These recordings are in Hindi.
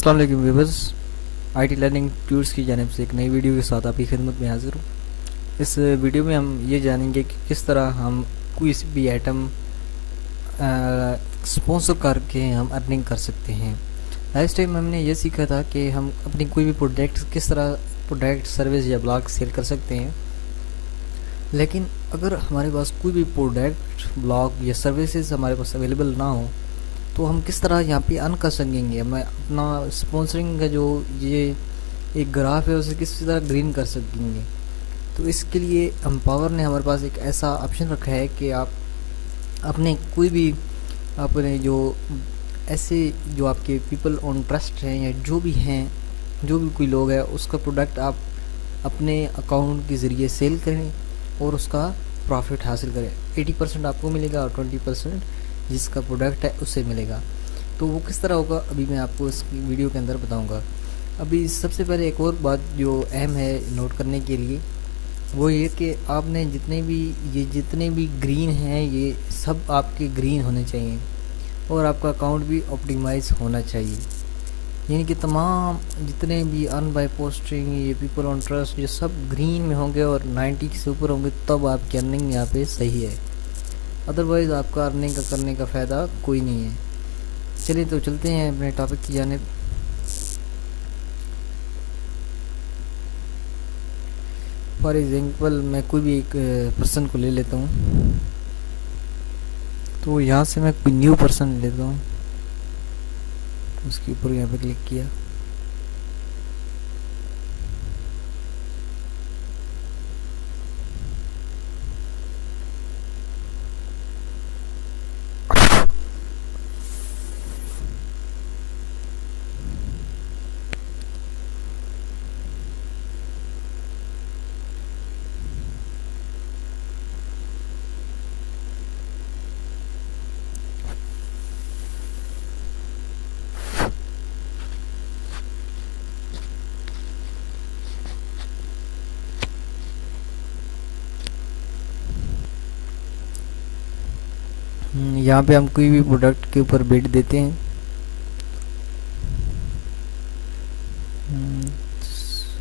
अस्सलाम वालेकुम व्यूअर्स। आईटी लर्निंग टूर्स की जानिब से एक नई वीडियो के साथ आपकी खिदमत में हाजिर हूँ। इस वीडियो में हम ये जानेंगे कि किस तरह हम कोई भी आइटम स्पॉन्सर करके हम अर्निंग कर सकते हैं। लास्ट टाइम हमने ये सीखा था कि हम अपनी कोई भी प्रोडक्ट किस तरह प्रोडक्ट सर्विस या ब्लॉग सेल कर सकते हैं। लेकिन अगर हमारे पास कोई भी प्रोडक्ट ब्लॉग या सर्विसेज हमारे पास अवेलेबल ना हो तो हम किस तरह यहाँ पे अर्न कर सकेंगे। मैं अपना स्पॉन्सरिंग का जो ये एक ग्राफ है उसे किस तरह ग्रीन कर सकेंगे। तो इसके लिए एम्पावर ने हमारे पास एक ऐसा ऑप्शन रखा है कि आप अपने कोई भी अपने जो ऐसे जो आपके पीपल ऑन ट्रस्ट हैं या जो भी हैं, जो भी कोई लोग है, उसका प्रोडक्ट आप अपने अकाउंट के ज़रिए सेल करें और उसका प्रॉफिट हासिल करें। 80% आपको मिलेगा और 20% जिसका प्रोडक्ट है उससे मिलेगा। तो वो किस तरह होगा अभी मैं आपको इस वीडियो के अंदर बताऊंगा। अभी सबसे पहले एक और बात जो अहम है नोट करने के लिए, वो ये कि आपने जितने भी ग्रीन हैं ये सब आपके ग्रीन होने चाहिए और आपका अकाउंट भी ऑप्टिमाइज होना चाहिए। यानी कि तमाम जितने भी अर्न बाय पोस्टिंग, ये पीपल ऑन ट्रस्ट, ये सब ग्रीन में होंगे और 90 से ऊपर होंगे, तब आपकी अर्निंग यहाँ पे सही है। अदरवाइज़ आपका अर्निंग का करने का फ़ायदा कोई नहीं है। चलिए तो चलते हैं अपने टॉपिक की जानिब। फॉर एग्जांपल मैं कोई भी एक पर्सन को ले लेता हूँ। तो यहाँ से मैं कोई न्यू पर्सन ले लेता हूँ, उसके ऊपर यहाँ पे क्लिक किया। यहाँ पे हम कोई भी प्रोडक्ट के ऊपर बिड देते हैं।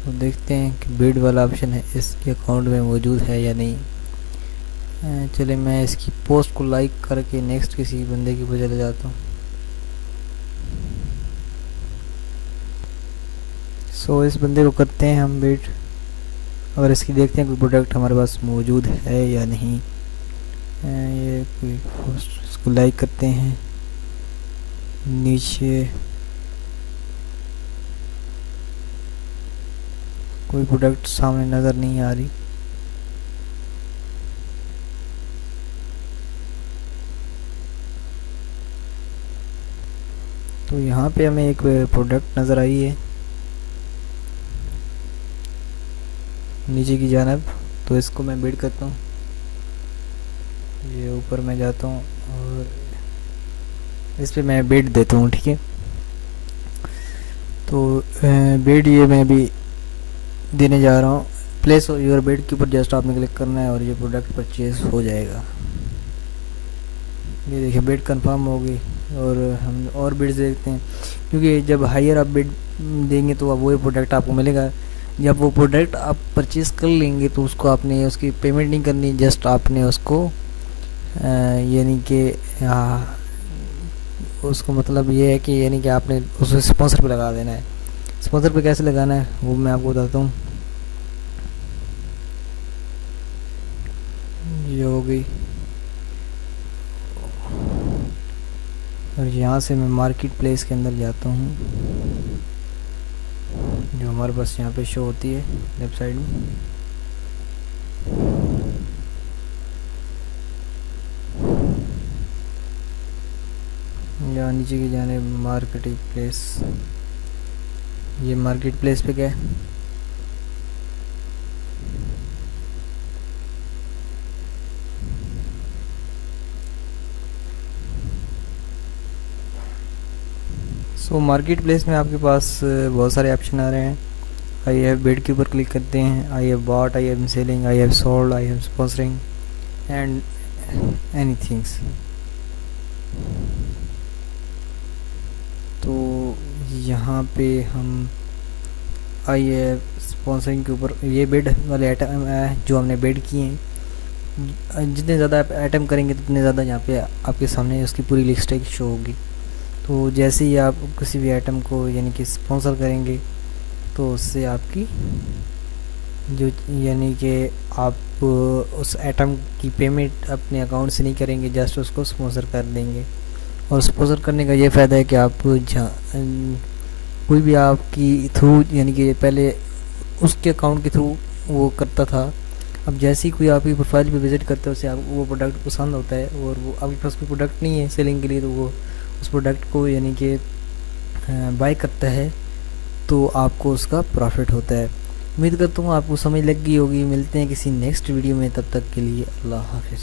तो देखते हैं कि बिड वाला ऑप्शन है इसके अकाउंट में मौजूद है या नहीं। चले मैं इसकी पोस्ट को लाइक करके नेक्स्ट किसी बंदे के ऊपर चले जाता हूँ। सो इस बंदे को करते हैं हम बिड, और इसकी देखते हैं कोई प्रोडक्ट हमारे पास मौजूद है या नहीं। ये कोई पोस्ट, इसको लाइक करते हैं। नीचे कोई प्रोडक्ट सामने नज़र नहीं आ रही। तो यहाँ पे हमें एक प्रोडक्ट नज़र आई है नीचे की जानब, तो इसको मैं बिड करता हूँ। ये ऊपर मैं जाता हूँ और इस पे मैं बिड देता हूँ, ठीक है। तो बिड ये मैं भी देने जा रहा हूँ। प्लेस योर बिड के ऊपर जस्ट आपने क्लिक करना है और ये प्रोडक्ट परचेज हो जाएगा। ये देखिए बिड कंफर्म हो गई और हम और बिड्स देखते हैं, क्योंकि जब हायर आप बिड देंगे तो वही प्रोडक्ट आपको मिलेगा। जब वो प्रोडक्ट आप परचेज़ कर लेंगे तो उसको आपने उसकी पेमेंट नहीं करनी, जस्ट आपने उसको यानी कि उसको मतलब ये है कि यानी कि आपने उसको स्पॉन्सर पे लगा देना है। स्पॉन्सर पे कैसे लगाना है वो मैं आपको बताता हूँ। ये हो गई और यहाँ से मैं मार्केट प्लेस के अंदर जाता हूँ, जो हमारे पास यहाँ पे शो होती है लेफ्ट साइड में। यहाँ नीचे की जाने मार्केट प्लेस, ये मार्केट प्लेस पे क्या है, सो मार्केट प्लेस में आपके पास बहुत सारे ऑप्शन आ रहे हैं। आई हैव बिड के ऊपर क्लिक करते हैं। I have bought, I have selling, I have sold, I have sponsoring and any things. तो यहाँ पे हम आइए स्पॉन्सरिंग के ऊपर, ये बेड वाले आइटम है जो हमने बेड किए हैं। जितने ज़्यादा आप आइटम करेंगे उतने ज़्यादा यहाँ पे आपके सामने उसकी पूरी लिस्ट एक शो होगी। तो जैसे ही आप किसी भी आइटम को यानी कि स्पॉन्सर करेंगे तो उससे आपकी जो यानी कि आप उस आइटम की पेमेंट अपने अकाउंट से नहीं करेंगे, जस्ट उसको स्पॉन्सर कर देंगे। और स्पॉन्सर करने का ये फ़ायदा है कि आप कोई भी आपकी थ्रू यानी कि पहले उसके अकाउंट के थ्रू वो करता था, अब जैसे ही कोई आपकी प्रोफाइल पे विज़िट करता है उसे आप वो प्रोडक्ट पसंद होता है और वो आपके पास कोई प्रोडक्ट नहीं है सेलिंग के लिए, तो वो उस प्रोडक्ट को यानी कि बाय करता है, तो आपको उसका प्रॉफिट होता है। उम्मीद करता हूँ आपको समझ लग गई होगी। मिलते हैं किसी नेक्स्ट वीडियो में, तब तक के लिए अल्लाह हाफिज़।